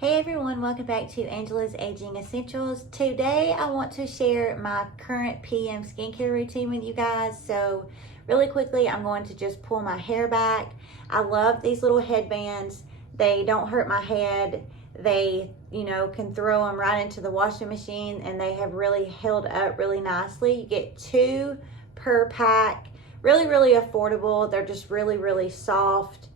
Hey everyone, welcome back to Angela's Aging Essentials. Today I want to share my current PM skincare routine with you guys. So really quickly, I'm going to just pull my hair back. I love these little headbands. They don't hurt my head. They, can throw them right into the washing machine and they have really held up really nicely. You get 2 per pack. Really, really affordable. They're just really, really soft,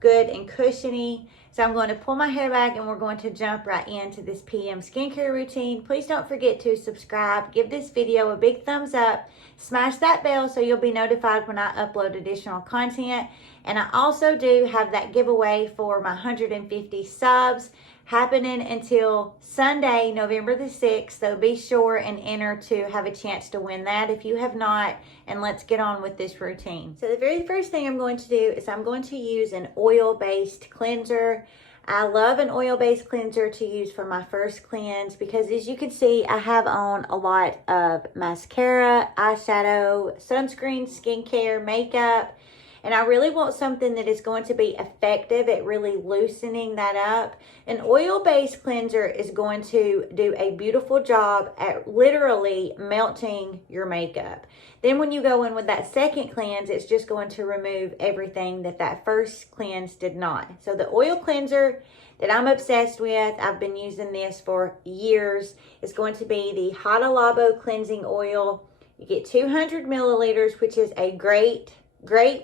good and cushiony. So I'm going to pull my hair back and we're going to jump right into this PM skincare routine. Please don't forget to subscribe, give this video a big thumbs up, smash that bell so you'll be notified when I upload additional content. And I also do have that giveaway for my 150 subs happening until Sunday, November the 6th. So be sure and enter to have a chance to win that if you have not. And let's get on with this routine. So the very first thing I'm going to do is I'm going to use an oil-based cleanser. I love an oil-based cleanser to use for my first cleanse because as you can see, I have on a lot of mascara, eyeshadow, sunscreen, skincare, makeup. And I really want something that is going to be effective at really loosening that up. An oil-based cleanser is going to do a beautiful job at literally melting your makeup. Then when you go in with that second cleanse, it's just going to remove everything that first cleanse did not. So the oil cleanser that I'm obsessed with, I've been using this for years, is going to be the Hada Labo cleansing oil. You get 200 milliliters, which is a great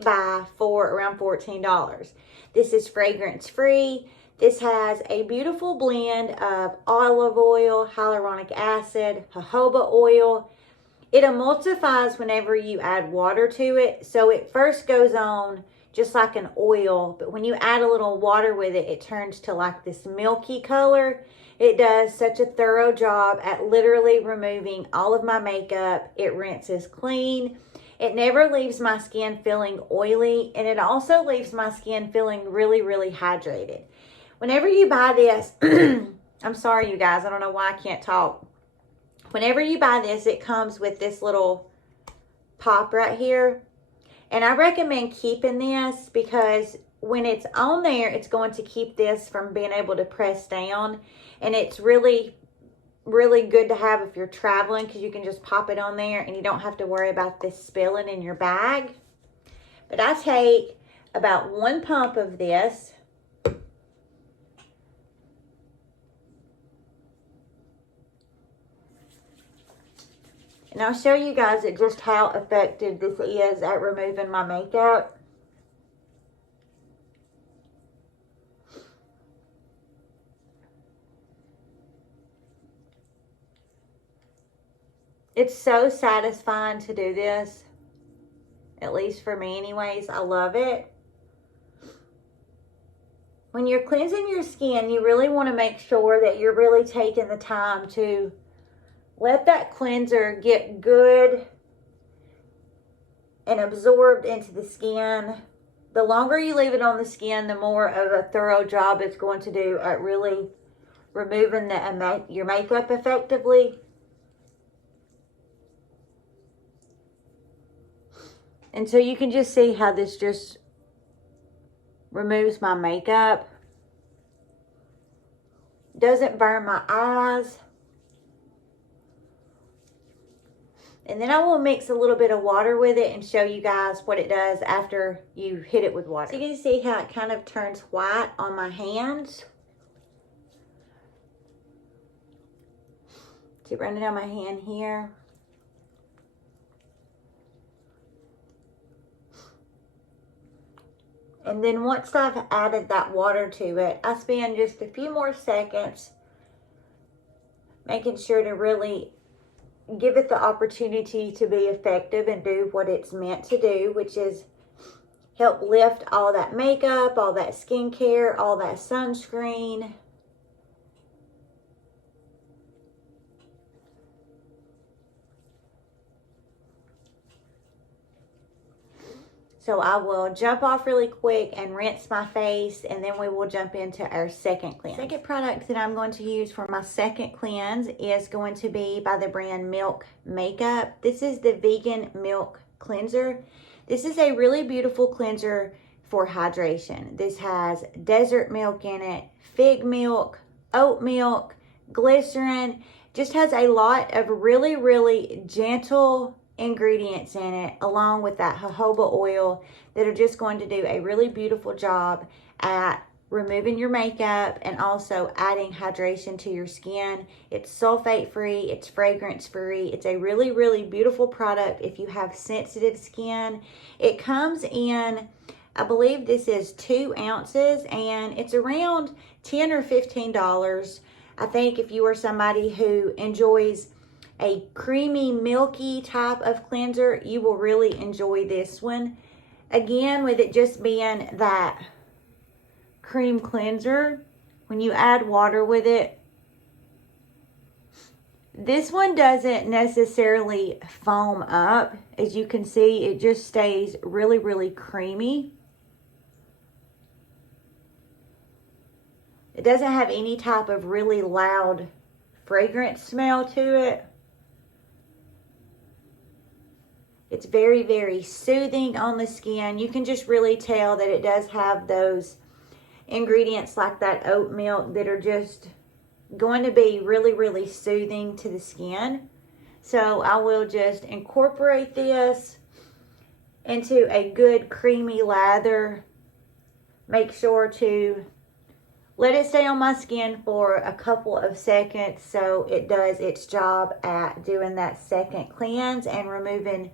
buy for around $14. This is fragrance free. This has a beautiful blend of olive oil, hyaluronic acid, jojoba oil. It emulsifies whenever you add water to it. So it first goes on just like an oil, but when you add a little water with it, it turns to like this milky color. It does such a thorough job at literally removing all of my makeup. It rinses clean. It never leaves my skin feeling oily, and it also leaves my skin feeling really, really hydrated. Whenever you buy this, I'm sorry you guys, I don't know why I can't talk. Whenever you buy this, it comes with this little pop right here. And I recommend keeping this because when it's on there, it's going to keep this from being able to press down. And it's really good to have if you're traveling because you can just pop it on there and you don't have to worry about this spilling in your bag. But I take about 1 pump of this. And I'll show you guys just how effective this is at removing my makeup. It's so satisfying to do this, at least for me anyways. I love it. When you're cleansing your skin, you really want to make sure that you're really taking the time to let that cleanser get good and absorbed into the skin. The longer you leave it on the skin, the more of a thorough job it's going to do at really removing your makeup effectively. And so you can just see how this just removes my makeup. Doesn't burn my eyes. And then I will mix a little bit of water with it and show you guys what it does after you hit it with water. So you can see how it kind of turns white on my hands. Keep running down my hand here. And then once I've added that water to it, I spend just a few more seconds making sure to really give it the opportunity to be effective and do what it's meant to do, which is help lift all that makeup, all that skincare, all that sunscreen. So I will jump off really quick and rinse my face, and then we will jump into our second cleanse. Second product that I'm going to use for my second cleanse is going to be by the brand Milk Makeup. This is the Vegan Milk Cleanser. This is a really beautiful cleanser for hydration. This has desert milk in it, fig milk, oat milk, glycerin. Just has a lot of really, really gentle ingredients in it, along with that jojoba oil, that are just going to do a really beautiful job at removing your makeup and also adding hydration to your skin. It's sulfate free, it's fragrance free. It's a really, really beautiful product if you have sensitive skin. It comes in, I believe this is 2 ounces, and it's around $10 or $15. I think if you are somebody who enjoys a creamy, milky type of cleanser, you will really enjoy this one. Again, with it just being that cream cleanser, when you add water with it, this one doesn't necessarily foam up. As you can see, it just stays really, really creamy. It doesn't have any type of really loud fragrance smell to it. It's very, very soothing on the skin. You can just really tell that it does have those ingredients like that oat milk that are just going to be really, really soothing to the skin. So I will just incorporate this into a good creamy lather. Make sure to let it stay on my skin for a couple of seconds so it does its job at doing that second cleanse and removing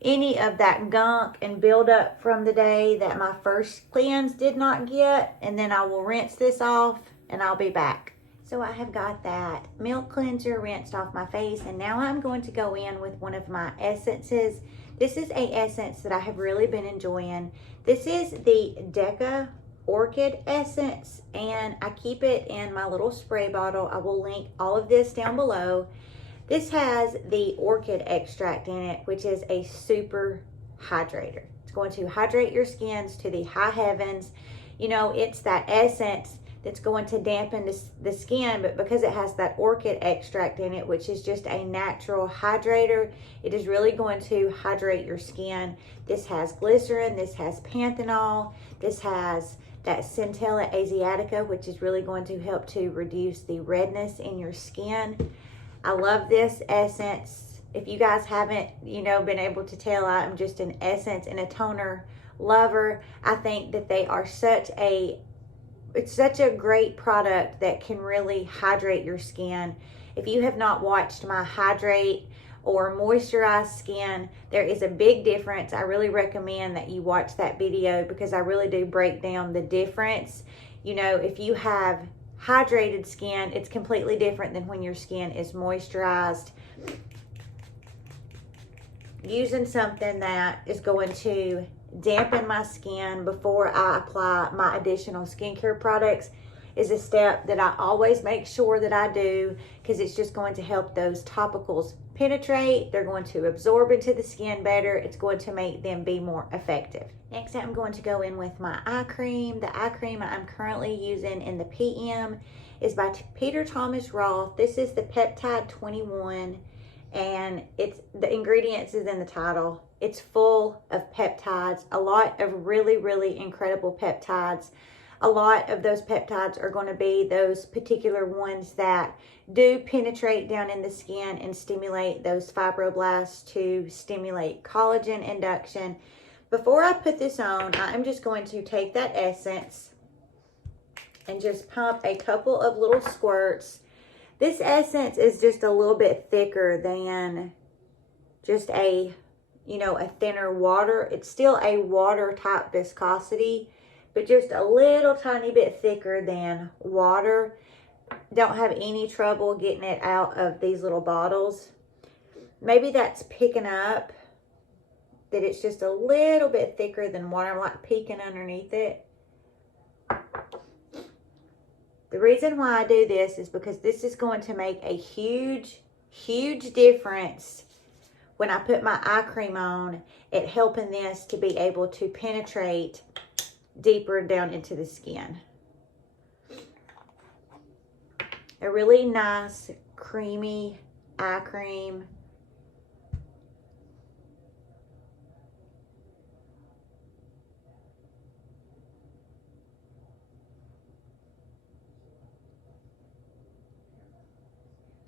any of that gunk and buildup from the day that my first cleanse did not get. And then I will rinse this off and I'll be back. So I have got that milk cleanser rinsed off my face, and now I'm going to go in with one of my essences. This is a essence that I have really been enjoying. This is the Deca Orchid Essence, and I keep it in my little spray bottle. I will link all of this down below. This has the orchid extract in it, which is a super hydrator. It's going to hydrate your skins to the high heavens. You know, it's that essence that's going to dampen the skin, but because it has that orchid extract in it, which is just a natural hydrator, it is really going to hydrate your skin. This has glycerin, this has panthenol, this has that Centella Asiatica, which is really going to help to reduce the redness in your skin. I love this essence. If you guys haven't, been able to tell, I'm just an essence and a toner lover. I think that they are it's such a great product that can really hydrate your skin. If you have not watched my hydrate or moisturized skin, there is a big difference. I really recommend that you watch that video because I really do break down the difference. If you have hydrated skin, it's completely different than when your skin is moisturized. Using something that is going to dampen my skin before I apply my additional skincare products is a step that I always make sure that I do, because it's just going to help those topicals penetrate. They're going to absorb into the skin better. It's going to make them be more effective. Next, I'm going to go in with my eye cream. The eye cream I'm currently using in the PM is by Peter Thomas Roth. This is the Peptide 21, and the ingredients is in the title. It's full of peptides, a lot of really, really incredible peptides. A lot of those peptides are going to be those particular ones that do penetrate down in the skin and stimulate those fibroblasts to stimulate collagen induction. Before I put this on, I'm just going to take that essence and just pump a couple of little squirts. This essence is just a little bit thicker than just a thinner water. It's still a water type viscosity, but just a little tiny bit thicker than water. Don't have any trouble getting it out of these little bottles. Maybe that's picking up that it's just a little bit thicker than water. I'm like peeking underneath it. The reason why I do this is because this is going to make a huge, huge difference when I put my eye cream on, it helping this to be able to penetrate deeper down into the skin. A really nice, creamy eye cream.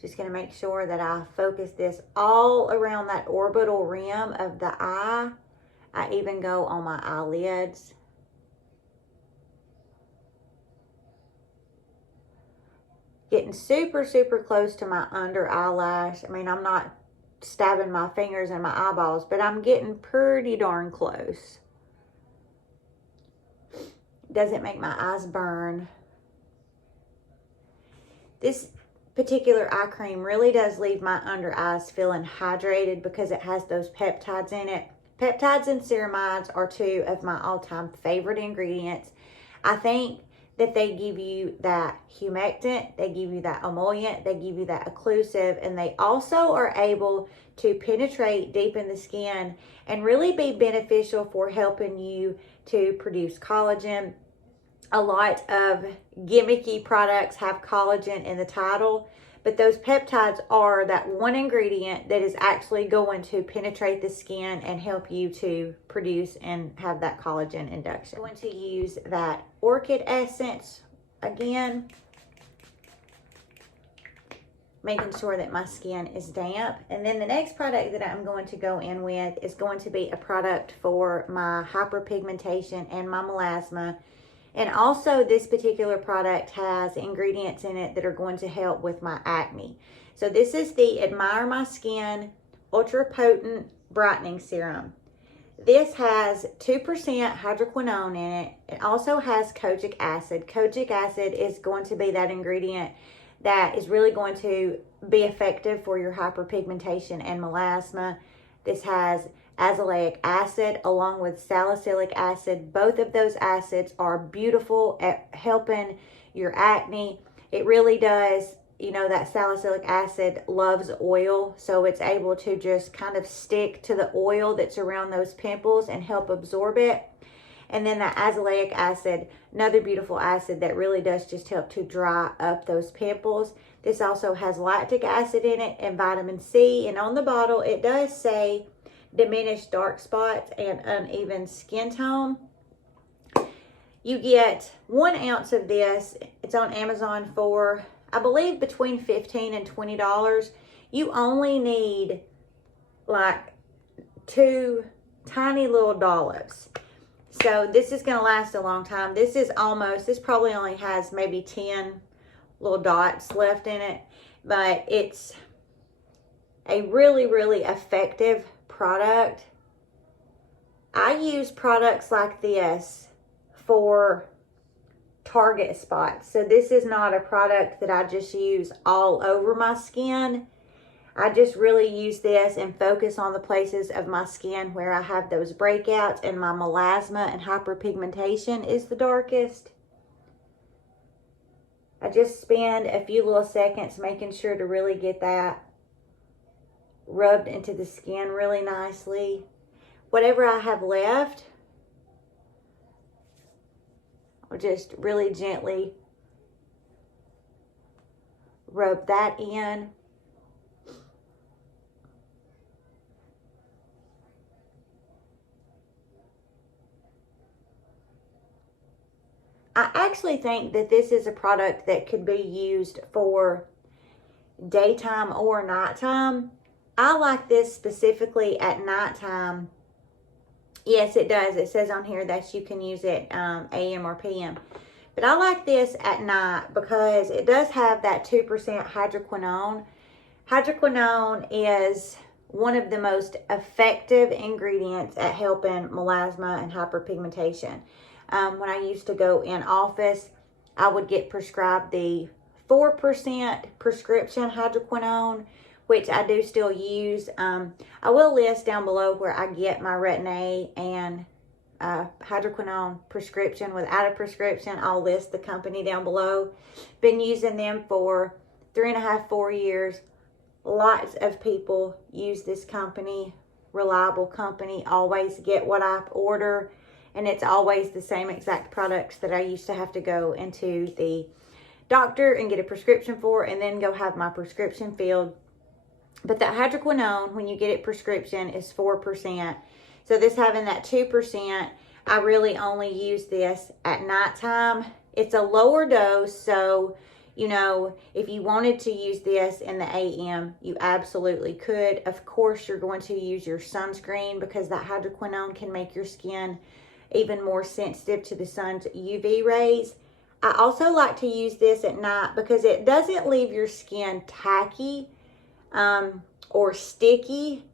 Just going to make sure that I focus this all around that orbital rim of the eye. I even go on my eyelids. Getting super, super close to my under eyelash. I mean, I'm not stabbing my fingers in my eyeballs, but I'm getting pretty darn close. Doesn't make my eyes burn. This particular eye cream really does leave my under eyes feeling hydrated because it has those peptides in it. Peptides and ceramides are two of my all-time favorite ingredients. I think that they give you that humectant, they give you that emollient, they give you that occlusive, and they also are able to penetrate deep in the skin and really be beneficial for helping you to produce collagen. A lot of gimmicky products have collagen in the title, but those peptides are that one ingredient that is actually going to penetrate the skin and help you to produce and have that collagen induction. I'm going to use that orchid essence again, making sure that my skin is damp. And then the next product that I'm going to go in with is going to be a product for my hyperpigmentation and my melasma. And also this particular product has ingredients in it that are going to help with my acne. So this is the Admire My Skin Ultra Potent Brightening Serum. This has 2% hydroquinone in it. It also has kojic acid. Kojic acid is going to be that ingredient that is really going to be effective for your hyperpigmentation and melasma. This has azelaic acid along with salicylic acid. Both of those acids are beautiful at helping your acne. It really does, you know, that salicylic acid loves oil, so it's able to just kind of stick to the oil that's around those pimples and help absorb it. And then that azelaic acid, another beautiful acid that really does just help to dry up those pimples. This also has lactic acid in it and vitamin C, and on the bottle it does say diminish dark spots and uneven skin tone. You get 1 ounce of this. It's on Amazon for, I believe, between $15 and $20. You only need like 2 tiny little dollops. So this is going to last a long time. This probably only has maybe 10 little dots left in it, but it's a really, really effective product. I use products like this for target spots. So this is not a product that I just use all over my skin. I just really use this and focus on the places of my skin where I have those breakouts and my melasma and hyperpigmentation is the darkest. I just spend a few little seconds making sure to really get that rubbed into the skin really nicely. Whatever I have left, I'll just really gently rub that in. I actually think that this is a product that could be used for daytime or nighttime. I like this specifically at nighttime. Yes, it does. It says on here that you can use it AM or PM. But I like this at night because it does have that 2% hydroquinone. Hydroquinone is one of the most effective ingredients at helping melasma and hyperpigmentation. When I used to go in office, I would get prescribed the 4% prescription hydroquinone, which I do still use. I will list down below where I get my Retin-A and hydroquinone prescription. Without a prescription, I'll list the company down below. Been using them for 3.5, 4 years. Lots of people use this company. Reliable company. Always get what I order. And it's always the same exact products that I used to have to go into the doctor and get a prescription for and then go have my prescription filled. But that hydroquinone, when you get it prescription, is 4%. So this having that 2%, I really only use this at nighttime. It's a lower dose, so You know, if you wanted to use this in the AM, you absolutely could. Of course, you're going to use your sunscreen because that hydroquinone can make your skin even more sensitive to the sun's UV rays. I also like to use this at night because it doesn't leave your skin tacky or sticky,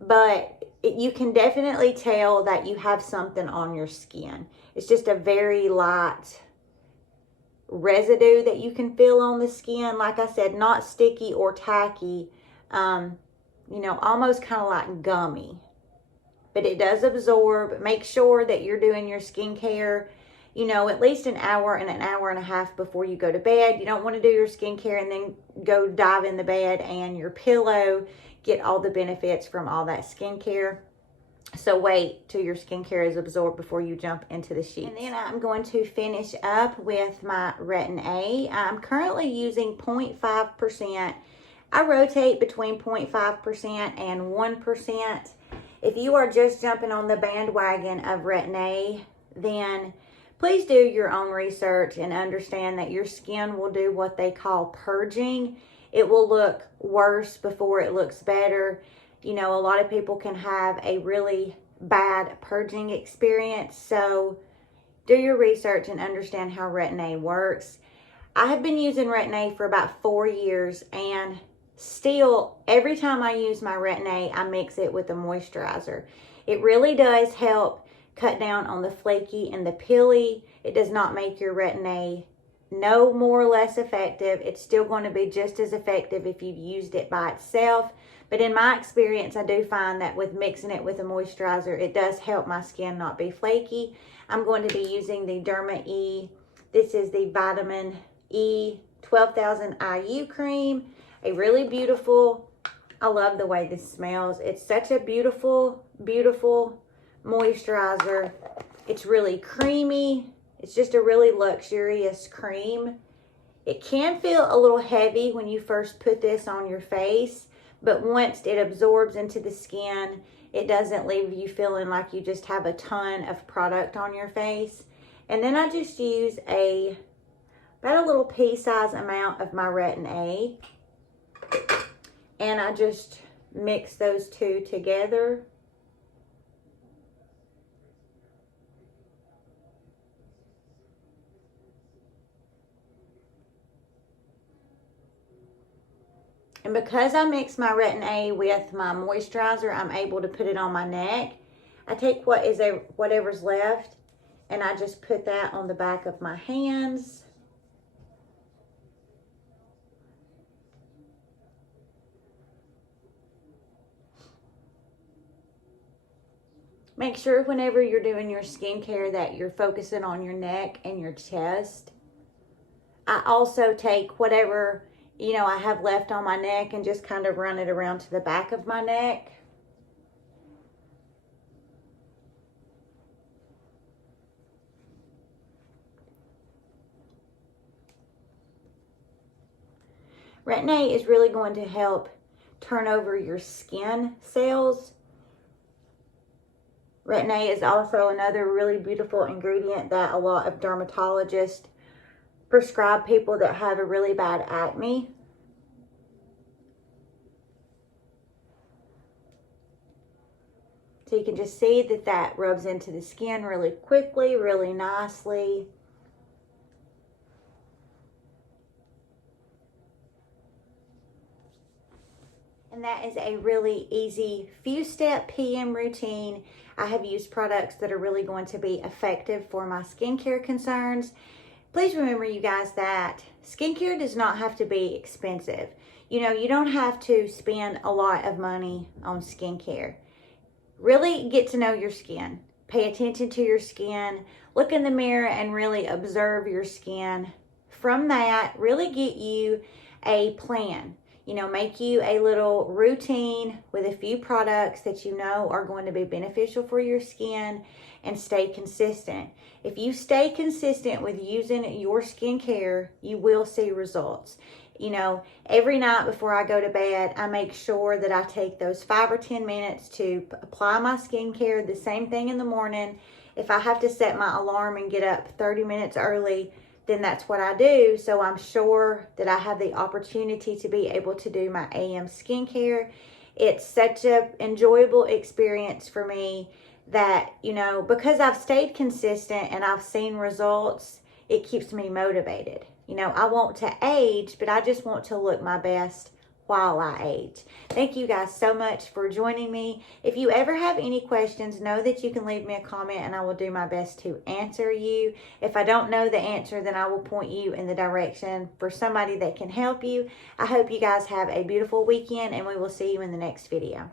but you can definitely tell that you have something on your skin. It's just a very light residue that you can feel on the skin. Like I said, not sticky or tacky, you know, almost kind of like gummy. But it does absorb. Make sure that you're doing your skincare, you know, at least an hour and a half before you go to bed. You don't want to do your skincare and then go dive in the bed and your pillow get all the benefits from all that skincare. So wait till your skincare is absorbed before you jump into the sheets. And then I'm going to finish up with my Retin A. I'm currently using 0.5%. I rotate between 0.5% and 1%. If you are just jumping on the bandwagon of Retin A, then please do your own research and understand that your skin will do what they call purging. It will look worse before it looks better. You know, a lot of people can have a really bad purging experience. So do your research and understand how Retin A works. I have been using Retin A for about 4 years, and still, every time I use my Retin A, I mix it with a moisturizer. It really does help cut down on the flaky and the pilly. It does not make your Retin A no more or less effective. It's still going to be just as effective if you've used it by itself. But in my experience, I do find that with mixing it with a moisturizer, it does help my skin not be flaky. I'm going to be using the Derma E. This is the Vitamin E 12,000 IU cream. A really beautiful, I love the way this smells. It's such a beautiful, beautiful moisturizer. It's really creamy. It's just a really luxurious cream. It can feel a little heavy when you first put this on your face, but once it absorbs into the skin, it doesn't leave you feeling like you just have a ton of product on your face. And then I just use about a little pea-size amount of my Retin A, and I just mix those two together. And because I mix my Retin A with my moisturizer, I'm able to put it on my neck. I take whatever's left, and I just put that on the back of my hands. Make sure whenever you're doing your skincare that you're focusing on your neck and your chest. I also take whatever, you know, I have left on my neck and just kind of run it around to the back of my neck. Retin A is really going to help turn over your skin cells. Retin A is also another really beautiful ingredient that a lot of dermatologists prescribe people that have a really bad acne. So you can just see that that rubs into the skin really quickly, really nicely. And that is a really easy few-step PM routine. I have used products that are really going to be effective for my skincare concerns. Please remember, you guys, that skincare does not have to be expensive. You know, you don't have to spend a lot of money on skincare. Really get to know your skin. Pay attention to your skin. Look in the mirror and really observe your skin. From that, really get you a plan. You know, make you a little routine with a few products that you know are going to be beneficial for your skin, and stay consistent. If you stay consistent with using your skincare, you will see results. You know, every night before I go to bed, I make sure that I take those 5 or 10 minutes to apply my skincare. The same thing in the morning. If I have to set my alarm and get up 30 minutes early then that's what I do. So I'm sure that I have the opportunity to be able to do my AM skincare. It's such an enjoyable experience for me that, you know, because I've stayed consistent and I've seen results, it keeps me motivated. You know, I want to age, but I just want to look my best while I age. Thank you guys so much for joining me. If you ever have any questions, know that you can leave me a comment and I will do my best to answer you. If I don't know the answer, then I will point you in the direction for somebody that can help you. I hope you guys have a beautiful weekend, and we will see you in the next video.